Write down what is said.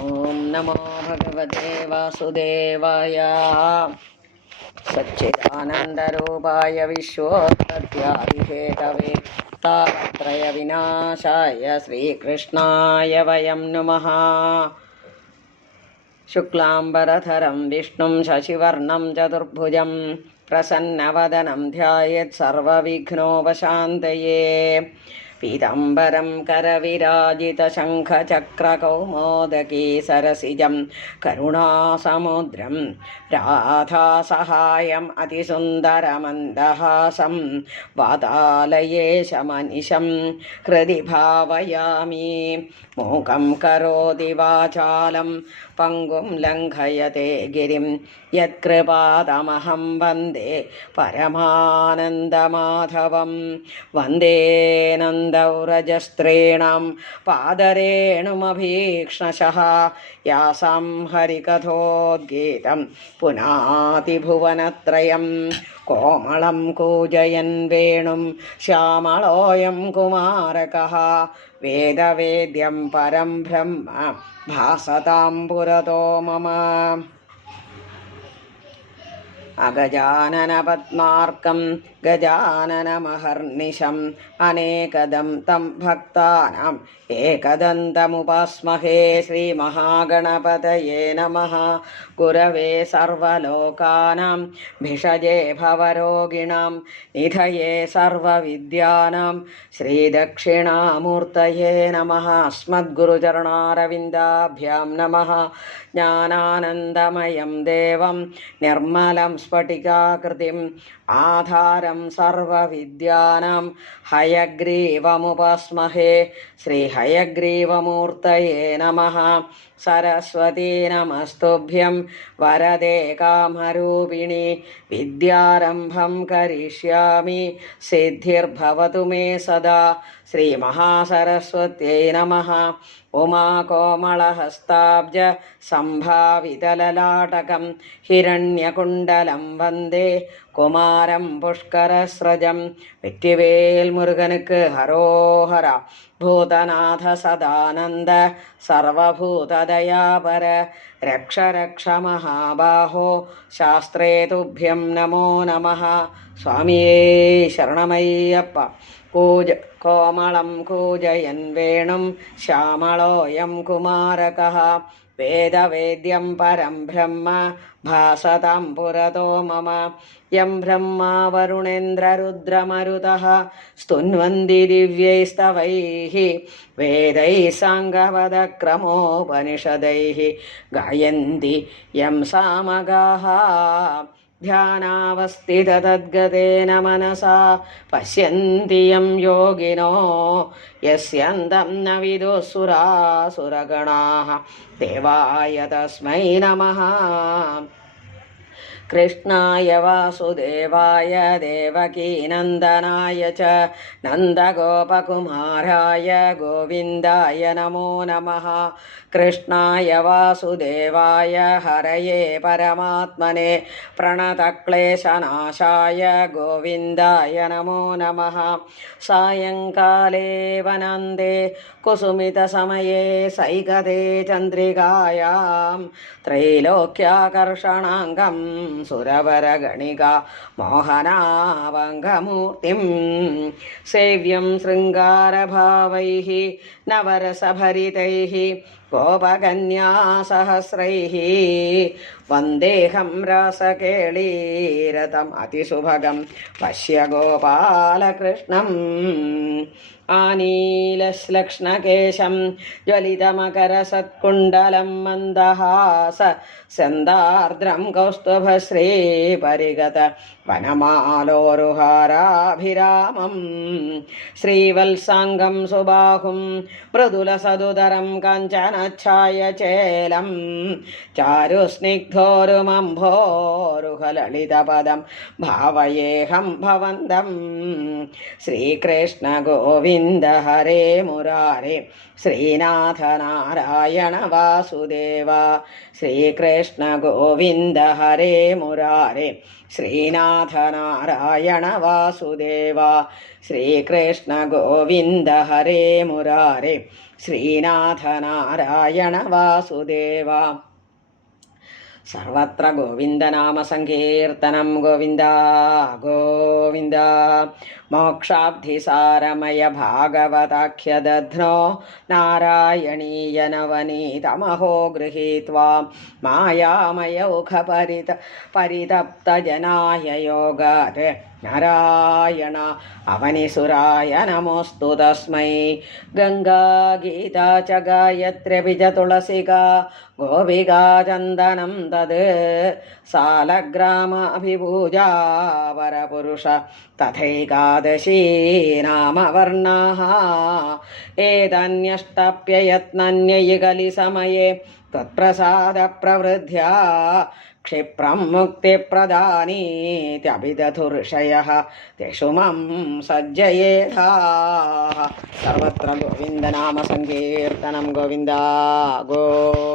ഓം നമോ ഭഗവതേ വാസുദേവായ. സച്ചിദാനന്ദരൂപായ വിശ്വോത്പത്യാദിഹേതവേ താപത്രയ വിനാശായ ശ്രീകൃഷ്ണായ വയം നുമഃ. ശുക്ലാംബരധരം വിഷ്ണും ശശിവർണം ചതുർഭുജം പ്രസന്നവദനം ധ്യായേത് സർവവിഘ്നോപശാന്തയേ. പീതാംബരം കരവിരാജിതശംഖചക്രകൗമോദകീ സരസിജം കരുണാസമുദ്രം രാധാസഹായം അതിസുന്ദരമന്ദഹാസം വാതാലയേശമനിശം ഹൃദി ഭാവയാമി. മൂകം കരോതി വാചാലം പങ്കും ലംഘയത്തെ ഗിരിം യത്കൃപാതമഹം വന്ദേ പരമാനന്ദമാധവം. വന്ദേ നന്ദൗരജസ്ത്രീണാം പാദരേണുമഭീക്ഷ്ണശഃ യാസാം ഹരികഥോദ്ഗീതം പുനാതിഭുവനത്രയം. കോമളം കൂജയൻ വേണും ശ്യാമളോയം കുമാരകഃ വേദവേദ്യം പരം ബ്രഹ്മ ഭാസതാം പുരതോ മമ. അഗജാനനപദ്മാർക്കം ഗജാനനമഹർനിശം അനേകദം തം ഭക്താനാം ഏകദന്തമുപാസ്മഹേ. ശ്രീമഹാഗണപതയേ നമഃ. ഗുരവേ സർവലോകാനാം ഭിഷജേ ഭവരോഗിണാം നിധയേ സർവവിദ്യാനാം ശ്രീദക്ഷിണാമൂർത്തയേ നമഃ. അസ്മദ്ഗുരുചരണാരവിന്ദാഭ്യാം നമഃ. ജ്ഞാനാനന്ദമയം ദേവം നിർമ്മലം സ്ഫടികാകൃതിം ആധാരം സർവവിദ്യാനാം ഹയഗ്രീവമുപാസ്മഹേ. ശ്രീഹയഗ്രീവമൂർത്തയേ നമഃ. സരസ്വതീ നമസ്തുഭ്യം വരദേ കാമരൂപിണി. വിദ്യാരംഭം കരിഷ്യാമി സിദ്ധിർഭവതു മേ സദാ. ശ്രീമഹാസരസ്വത്यै നമഃ. ഉമാകോമളഹസ്താബ്ജ സംഭാവിതലലാടകം ഹിരണ്യകുണ്ടലം വന്ദേ കുമാരം പുഷ്കരസ്രജം. വെറ്റിവേൽ മുരുകനുക്ക് ഹരോഹര. ഭൂതനാഥ സദാനന്ദ സർവഭൂതദയാപര രക്ഷ രക്ഷ മഹാബാഹോ ശാസ്ത്രേ തുഭ്യം നമോ നമഃ. സ്വാമിയേ ശരണമയ്യപ്പ. കോമളം കൂജയൻ വേണും ശ്യാമളോയം കുമാരകഃ വേദവേദ്യം പരം ബ്രഹ്മ ഭാസതാം പുരതോ മമ. യം ബ്രഹ്മാ വരുണേന്ദ്രരുദ്രമരുതഃ സ്തുന്വന്തി ദിവ്യൈസ്തവൈഃ വേദൈഃ സാംഗപദക്രമോപനിഷദൈഃ ഗായന്തി യം സാമഗാഃ. ധ്യാനാവസ്ഥിതതദ്ഗതേന മനസാ പശ്യന്തി യം യോഗിനോ യസ്യന്തം ന വിദുഃസുരാസുരഗണാഃ. ദേവായ തസ്മൈ നമഃ. കൃഷ്ണായ വാസുദേവായ ദേവകീനന്ദനായ ച നന്ദഗോപകുമാരായ ഗോവിന്ദായ നമോ നമഃ. കൃഷ്ണായ വാസുദേവായ ഹരയേ പരമാത്മനെ പ്രണതക്ലേശനാശായ ഗോവിന്ദായ നമോ നമഃ. സായങ്കാലേ വനാന്തേ കുസുമിതസമയേ സൈകതേ ചന്ദ്രികായാം ത്രൈലോക്യാകർഷണാംഗം സുരവരഗണിക മോഹനാവംഗമൂർത്തിം. സേവ്യം ശൃംഗാരഭാവൈഃ നവരസഭരിതൈഃ ഗോപകന്യാസഹസ്രൈഃ വന്ദേഹം രാസകേളീരതം അതിസുഭഗം പശ്യ ഗോപാലകൃഷ്ണം. ആനീലശ്ലക്ഷ്ണകേശം ജ്വലിതമകരസത്കുണ്ടലം മന്ദഹാസ സന്ദാർദ്രം കൗസ്തുഭശ്രീപരിഗത വനമാലോരുഹാരാഭിരാമം. ശ്രീവത്സാംഗം സുബാഹും മൃദുലസദുതരം കാഞ്ചനച്ഛായചേലം ചാരുസ്നിഗ്ധോരുമംഭോരുഹലളിതപദം ഭാവയേഹം ഭവന്തം. ശ്രീകൃഷ്ണ ഗോവിന്ദ ഹരേ മുരാരേ ശ്രീനാഥ നാരായണ വാസുദേവ. ശ്രീകൃഷ്ണ ഗോവിന്ദ ഹരേ മുരാരേ ശ്രീനാഥ നാരായണ വാസുദേവ. ശ്രീകൃഷ്ണ ഗോവിന്ദ ഹരേ മുരാരേ മുരാരേ ശ്രീനാഥ നാരായണ വാസുദേവ. സർവത്ര ഗോവിന്ദനാമസങ്കീർത്തനം. ഗോവിന്ദ ഗോവിന്ദ. മോക്ഷാബ്ധിസാരമയ ഭാഗവതാഖ്യദധ്നോ നാരായണീയ നവനീതമഹോ ഗൃഹീത്വാ പരിതപ്തജനായ യോഗാത് നാരായണ അവനിസുരായ നമോസ്തു തസ്മൈ. ഗംഗാ ഗീതാ ച ഗായത്ര്യപി ച തുളസികാ ഗോപികാ ചന്ദനം തത് സാലഗ്രാമാഭിപൂജാ പരപുരുഷ തഥൈകാദശീ നാമവർണ്ണാഃ. ഏതന്യഷ്ടപ്യയത്നന്യയികലി സമയേ ത്വത്പ്രസാദപ്രവൃദ്ധ്യാ ക്ഷിപ്രം മുക്തിപ്രദാനീത്യഭിദധുർഷയഃ തേഷു മം സജ്ജയേഥാഃ. സർവത്ര ഗോവിന്ദനാമസങ്കീർത്തനം. ഗോവിന്ദ ഗോവിന്ദ.